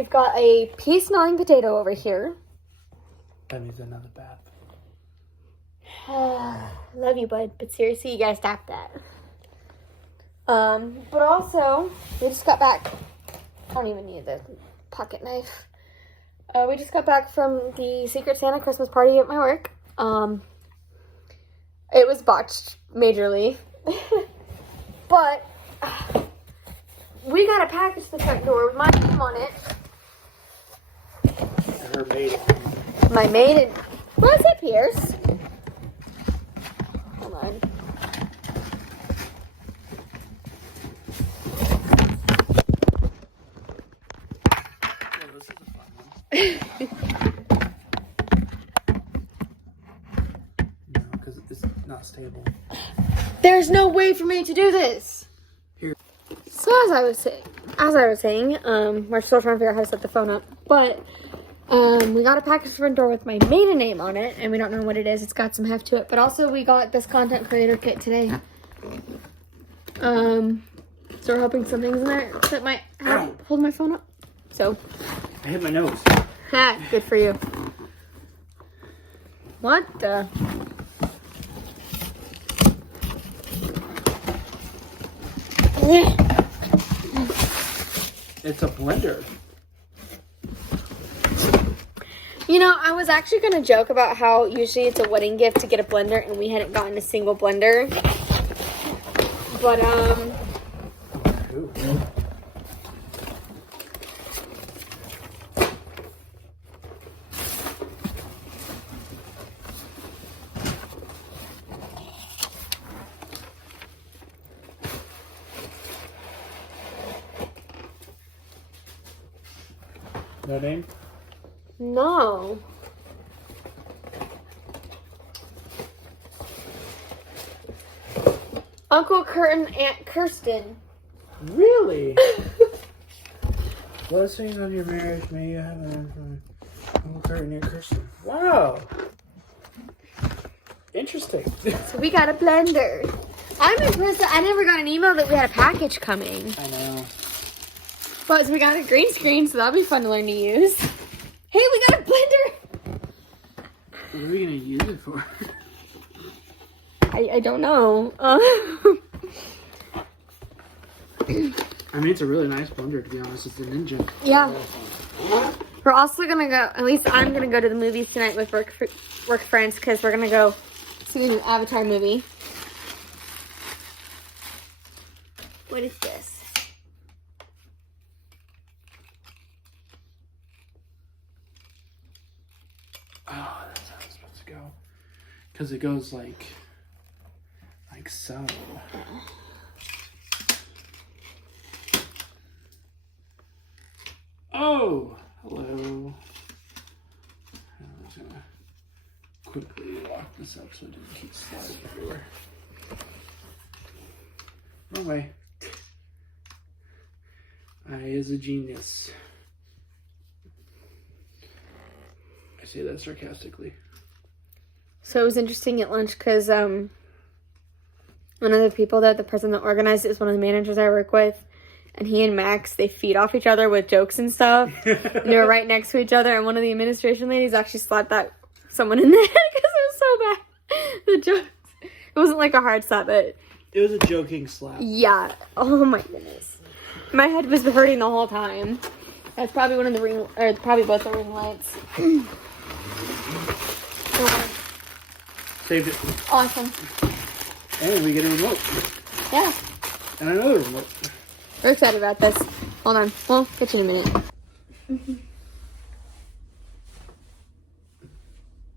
We've got a pea-smelling potato over here. That needs another bath. Love you, bud. But seriously, you gotta stop that. But also, we just got back. I don't even need the pocket knife. We just got back from the Secret Santa Christmas party at my work. It was botched majorly. But we got a package to the front door with my name on it. Her maiden. My maiden. What's it, Pierce? Hold on. Oh, this is a fun one. No, because it's not stable. There's no way for me to do this. Here. So as I was saying, we're still trying to figure out how to set the phone up, but we got a package for the door with my maiden name on it, and we don't know what it is. It's got some heft to it, but also we got this content creator kit today. So we're hoping something's in there that might help hold my phone up. So. I hit my nose. Ha, good for you. What the? It's a blender. You know, I was actually going to joke about how usually it's a wedding gift to get a blender, and we hadn't gotten a single blender. But, Ooh. No name? no. Uncle Kurt and Aunt Kirsten. Really? Blessings on your marriage, may you have an Uncle Kurt and Aunt Kirsten. Wow. Interesting. So we got a blender. I'm impressed that I never got an email that we had a package coming. I know. But we got a green screen, so that'll be fun to learn to use. Hey, we got a blender! What are we going to use it for? I don't know. I mean, it's a really nice blender, to be honest. It's a Ninja. Yeah. We're also going to go, at least I'm going to go to the movies tonight with work friends, because we're going to go see the new Avatar movie. What is this? Oh, that's how it's supposed to go. Because it goes like so. Oh, hello. I'm just gonna quickly lock this up so it doesn't keep sliding everywhere. Wrong way. I is a genius. I say that sarcastically. So it was interesting at lunch because one of the people the person that organized it is one of the managers I work with. And he and Max, they feed off each other with jokes and stuff. And they were right next to each other. And one of the administration ladies actually slapped someone in the head because it was so bad. The jokes. It wasn't like a hard slap, but... It was a joking slap. Yeah. Oh my goodness. My head was hurting the whole time. That's probably one of the ring... Or probably both the ring lights. Saved it. Awesome. And we get a remote. Yeah. And another remote. We're excited about this. Hold on. We'll get you in a minute.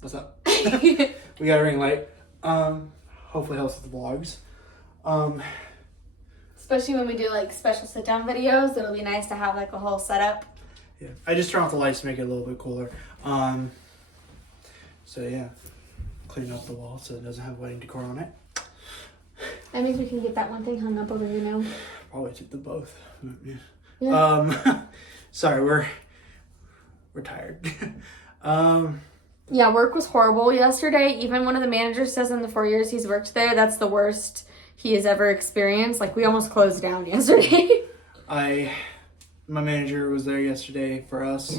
What's up? We got a ring light. Hopefully helps with the vlogs. Especially when we do like special sit down videos, it'll be nice to have like a whole setup. Yeah, I just turned off the lights to make it a little bit cooler. So yeah, clean up the wall so it doesn't have wedding decor on it. That means we can get that one thing hung up over here now. Probably took them both. Yeah. Sorry, we're tired. Yeah, work was horrible yesterday. Even one of the managers says in the 4 years he's worked there, that's the worst he has ever experienced. Like, we almost closed down yesterday. My my manager was there yesterday for us.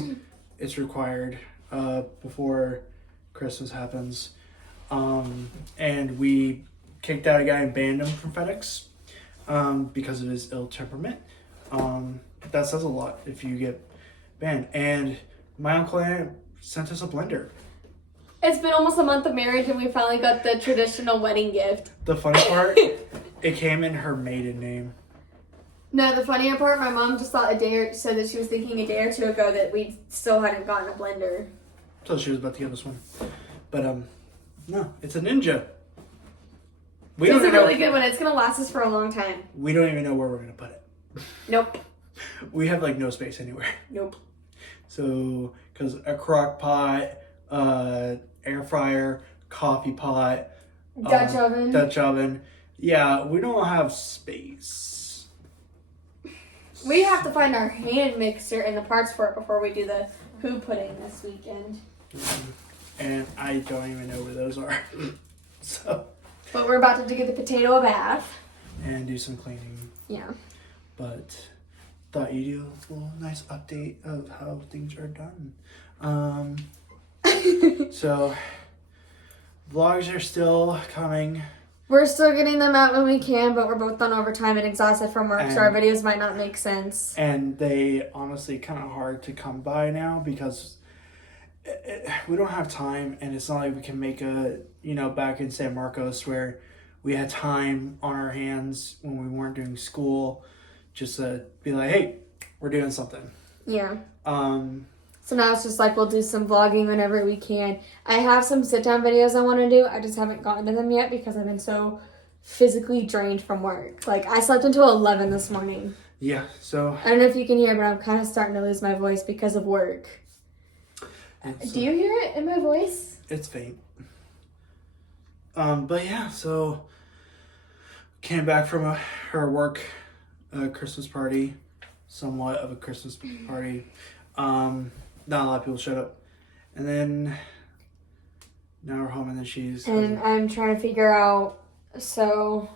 It's required before Christmas happens. And we kicked out a guy and banned him from FedEx because of his ill temperament. That says a lot if you get banned. And my uncle Aunt sent us a blender. It's been almost a month of marriage and we finally got the traditional wedding gift. The funny part, it came in her maiden name. No, the funnier part, my mom just thought said that she was thinking a day or two ago that we still hadn't gotten a blender. So she was about to give us one. But, no, it's a Ninja. It's a really good one. It's going to last us for a long time. We don't even know where we're going to put it. Nope. We have, like, no space anywhere. Nope. So, because a crock pot, air fryer, coffee pot, Dutch oven. Yeah, we don't have space. We have to find our hand mixer and the parts for it before we do the poo pudding this weekend. And I don't even know where those are. So. But we're about to give the potato a bath. And do some cleaning. Yeah. But thought you'd do a little nice update of how things are done. So, vlogs are still coming. We're still getting them out when we can, but we're both on overtime and exhausted from work, so our videos might not make sense. And they honestly kind of hard to come by now because we don't have time, and it's not like we can make back in San Marcos where we had time on our hands when we weren't doing school, just to be like, hey, we're doing something. Yeah. So now it's just like we'll do some vlogging whenever we can. I have some sit-down videos I want to do. I just haven't gotten to them yet because I've been so physically drained from work. Like, I slept until 11 this morning. Yeah, so... I don't know if you can hear, but I'm kind of starting to lose my voice because of work. Do you hear it in my voice? It's faint. But yeah, so... Came back from her work Christmas party. Somewhat of a Christmas party. Not a lot of people showed up. And then now we're home and then she's... And I'm trying to figure out... So,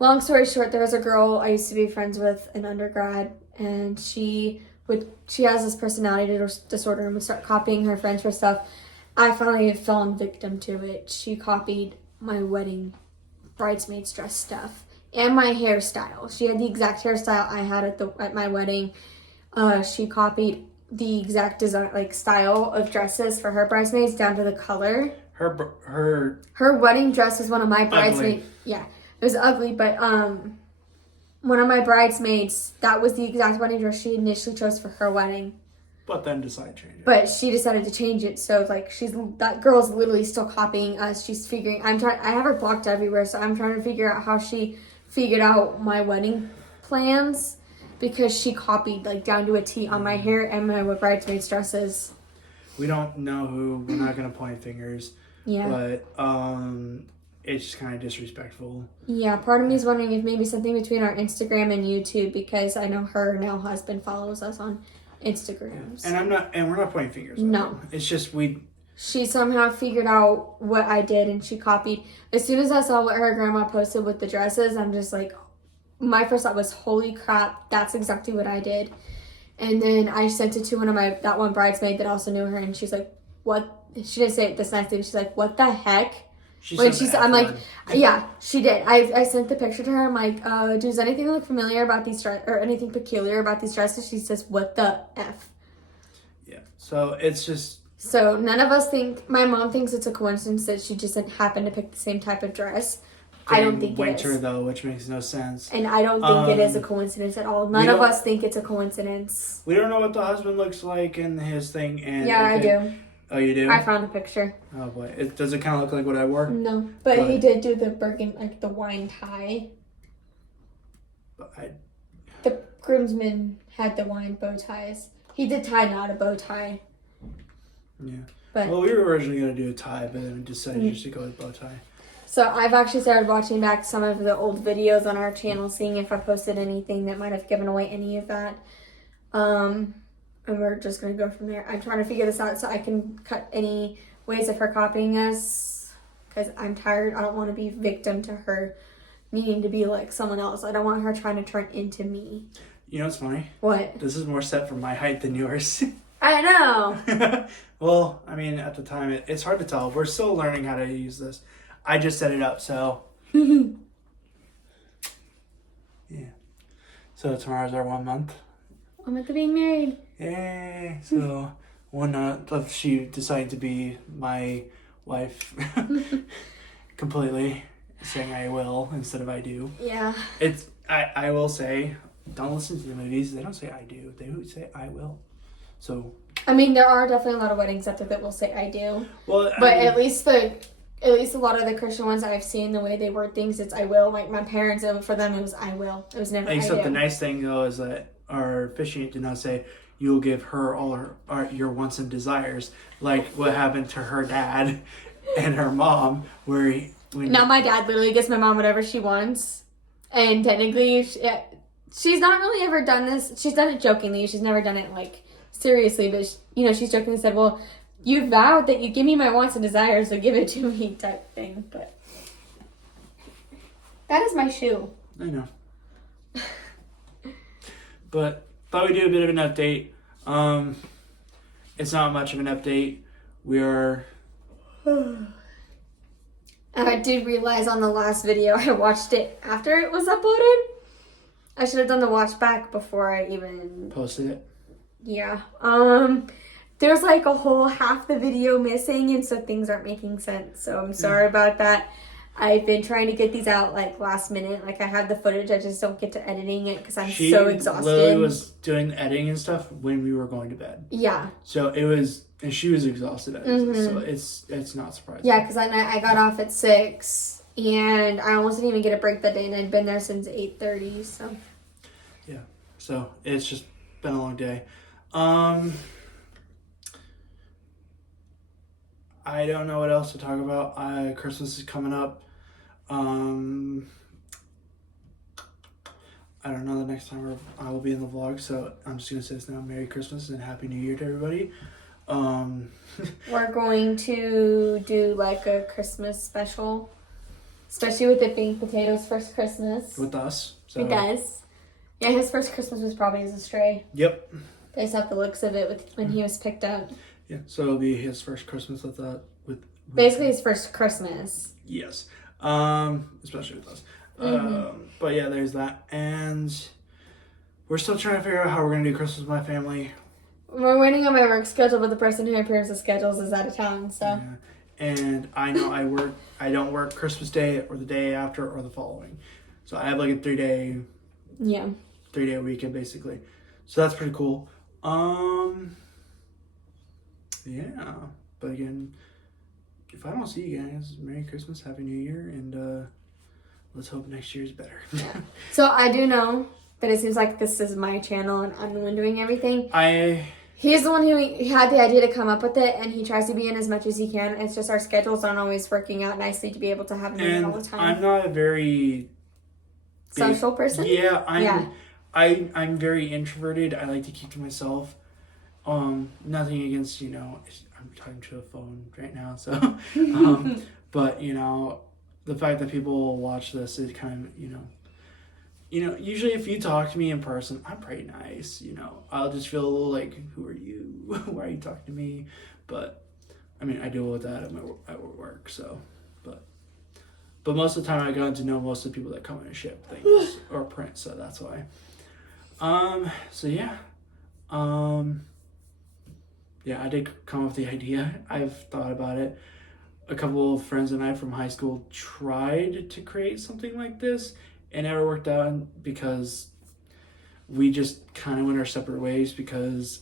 long story short, there was a girl I used to be friends with in undergrad. And she has this personality disorder and would start copying her friends for stuff. I finally fell victim to it. She copied my wedding bridesmaid's dress stuff. And my hairstyle. She had the exact hairstyle I had at my wedding. She copied the exact design, like style of dresses for her bridesmaids down to the color. Her wedding dress was one of my bridesmaids. Yeah, it was ugly, but one of my bridesmaids, that was the exact wedding dress she initially chose for her wedding. But then decided to change it. But she decided to change it, so like that girl's literally still copying us. She's figuring. I have her blocked everywhere, so I'm trying to figure out how she figured out my wedding plans. Because she copied, like, down to a T on my hair and my bridesmaids' dresses. We don't know who. We're not going to point fingers. Yeah. But it's just kind of disrespectful. Yeah, part of me is wondering if maybe something between our Instagram and YouTube, because I know her now husband follows us on Instagram. And we're not pointing fingers. No. It's just She somehow figured out what I did and she copied. As soon as I saw what her grandma posted with the dresses, I'm just like... My first thought was, holy crap, that's exactly what I did. And then I sent it to that one bridesmaid that also knew her, and she's like, what? She didn't say it this nice thing. She's like, what the heck? I'm like, yeah, she did. I sent the picture to her. I'm like, does anything look familiar about these dresses, or anything peculiar about these dresses? She says, what the F? Yeah, so it's just... So none of us think, my mom thinks it's a coincidence that she just happened to pick the same type of dress. I don't think it is. Winter, though, which makes no sense. And I don't think it is a coincidence at all. None of us think it's a coincidence. We don't know what the husband looks like in his thing. And yeah, I do. Oh, you do? I found a picture. Oh, boy. Does it kind of look like what I wore? No. But he did do the the wine tie. The groomsmen had the wine bow ties. He did tie, not a bow tie. Yeah. But, well, we were originally going to do a tie, but then we decided just to go with bow tie. So I've actually started watching back some of the old videos on our channel, seeing if I posted anything that might have given away any of that. And we're just going to go from there. I'm trying to figure this out so I can cut any ways of her copying us. Because I'm tired. I don't want to be victim to her needing to be like someone else. I don't want her trying to turn into me. You know what's funny? What? This is more set for my height than yours. I know. Well, I mean, at the time, it's hard to tell. We're still learning how to use this. I just set it up, so. Yeah. So tomorrow's our 1 month. I'm at the being married. Yay! So, one of she decided to be my wife completely, saying I will instead of I do. Yeah. I will say, don't listen to the movies. They don't say I do. They say I will. So. I mean, there are definitely a lot of weddings out there that will say I do. Well, but at least a lot of the Christian ones I've seen, the way they word things, it's I will. Like my parents, for them, it was I will. It was never I do. Except the nice thing though is that our officiant did not say you'll give her all your wants and desires, like what happened to her dad and her mom, where now my dad literally gives my mom whatever she wants, and technically she's not really ever done this. She's done it jokingly. She's never done it like seriously, but she's jokingly said, well, you vowed that you give me my wants and desires, so give it to me type thing. But that is my shoe. I know. But thought we'd do a bit of an update. It's not much of an update. We are. I did realize on the last video I watched it after it was uploaded. I should have done the watch back before I even posted it. Yeah. There's like a whole half the video missing, and so things aren't making sense. So I'm sorry about that. I've been trying to get these out like last minute. Like I have the footage, I just don't get to editing it because I'm so exhausted. She literally was doing the editing and stuff when we were going to bed. Yeah. So it was, and she was exhausted at it. So it's not surprising. Yeah, because I got off at 6, and I almost didn't even get a break that day, and I'd been there since 8:30. So. Yeah. So it's just been a long day. I don't know what else to talk about. Christmas is coming up. I don't know the next time I will be in the vlog, so I'm just gonna say this now. Merry Christmas and Happy New Year to everybody. We're going to do like a Christmas special, especially with it being Potato's first Christmas. With us. So. It does. Yeah, his first Christmas was probably as a stray. Yep. Based off the looks of it when he was picked up. Yeah, so it'll be his first Christmas with basically his first Christmas. Yes. Especially with us. But yeah, there's that. And we're still trying to figure out how we're gonna do Christmas with my family. We're waiting on my work schedule, but the person who appears the schedules is out of town, so. Yeah. And I know I don't work Christmas Day or the day after or the following. So I have like a 3-day weekend basically. So that's pretty cool. Yeah. But again, if I don't see you guys, Merry Christmas, Happy New Year, and let's hope next year is better. So I do know that it seems like this is my channel and I'm the one doing everything. He's the one who had the idea to come up with it, and he tries to be in as much as he can. It's just our schedules aren't always working out nicely to be able to have him in all the time. I'm not a very social person. Yeah, I'm very introverted. I like to keep to myself. Nothing against, I'm talking to a phone right now, so but the fact that people will watch this is kind of usually if you talk to me in person, I'm pretty nice, I'll just feel a little like, who are you? Why are you talking to me? But I mean, I deal with that at work, so but most of the time I got to know most of the people that come in and ship things or print, so that's why. So yeah. Yeah, I did come up with the idea. I've thought about it. A couple of friends and I from high school tried to create something like this. It never worked out because we just kind of went our separate ways because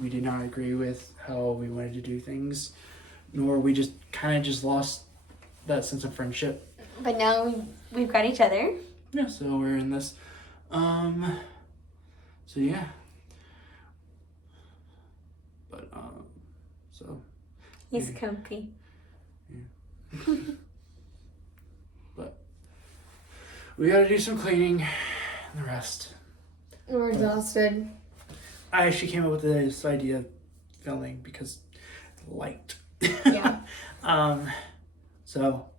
we did not agree with how we wanted to do things, nor we just kind of just lost that sense of friendship. But now we've got each other. Yeah, so we're in this. So yeah. But so he's comfy. Yeah. But we gotta do some cleaning and the rest. We're exhausted. I actually came up with this idea of filming because light. Yeah. So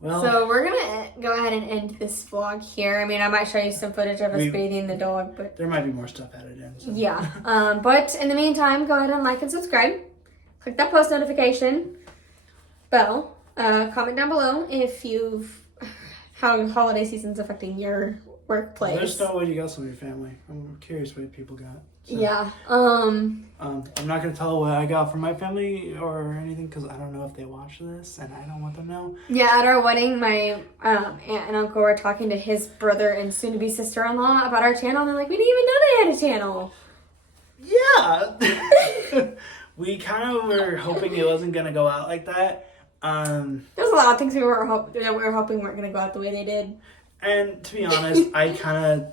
Well, So we're gonna go ahead and end this vlog here. I mean, I might show you some footage of us bathing the dog, but there might be more stuff added in. So. yeah. But in the meantime, go ahead and like and subscribe. Click that post notification bell. Comment down below if how holiday season's affecting your workplace. There's no way you got some of your family. I'm curious what people got. So, yeah. I'm not gonna tell what I got from my family or anything because I don't know if they watch this, and I don't want them to know. Yeah, at our wedding, my aunt and uncle were talking to his brother and soon-to-be sister-in-law about our channel, and they're like, we didn't even know they had a channel. Yeah. We kind of were hoping it wasn't gonna go out like that. There's a lot of things we were hoping weren't gonna go out the way they did. And to be honest, I kind of,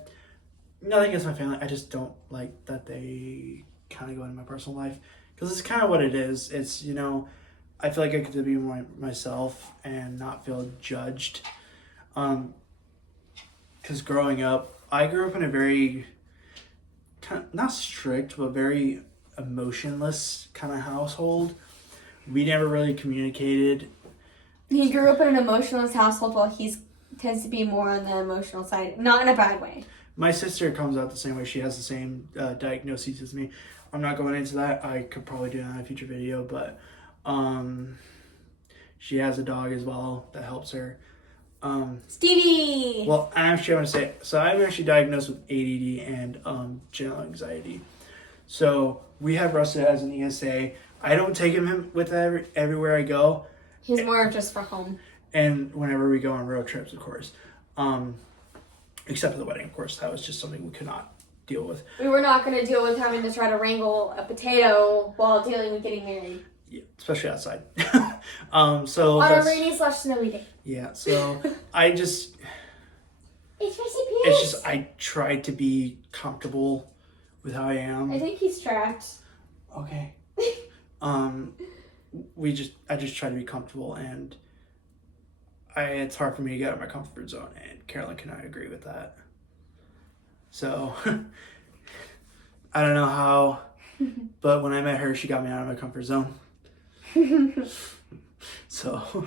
nothing against my family, I just don't like that they kind of go into my personal life. Because it's kind of what it is. It's, you know, I feel like I get to be myself and not feel judged. Because growing up, I grew up in a very, kind of, not strict, but very emotionless kind of household. We never really communicated. He grew up in an emotionless household while he's tends to be more on the emotional side, not in a bad way. My sister comes out the same way. She has the same diagnoses as me. I'm not going into that. I could probably do that in a future video, but she has a dog as well that helps her. Stevie! Well, actually, I want to say, so I'm actually diagnosed with ADD and general anxiety. So we have Rusted as an ESA. I don't take him with everywhere I go. He's more just for home. And whenever we go on road trips, of course. Except for the wedding, of course. That was just something we could not deal with. We were not going to deal with having to try to wrangle a potato while dealing with getting married. Yeah, especially outside. On a rainy/snowy day. Yeah, so I just... It's just I tried to be comfortable with how I am. I think he's trapped. Okay. I just try to be comfortable, and it's hard for me to get out of my comfort zone, and Carolyn can I agree with that. So I don't know how, but when I met her, she got me out of my comfort zone. So,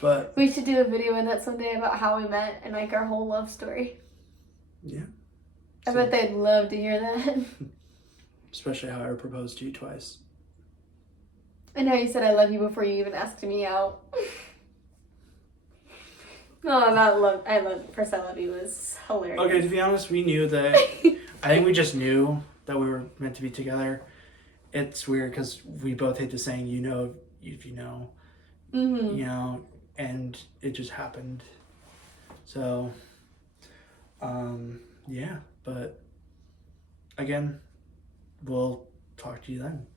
but we should do a video in that someday about how we met and like our whole love story. Yeah. I bet they'd love to hear that. Especially how I proposed to you twice. And how you said I love you before you even asked me out. No, not love. First I love you was hilarious. Okay, to be honest, we knew that. I think we just knew that we were meant to be together. It's weird because we both hate the saying, you know, if you know, Mm-hmm. you know, and it just happened. So, yeah, but again, we'll talk to you then.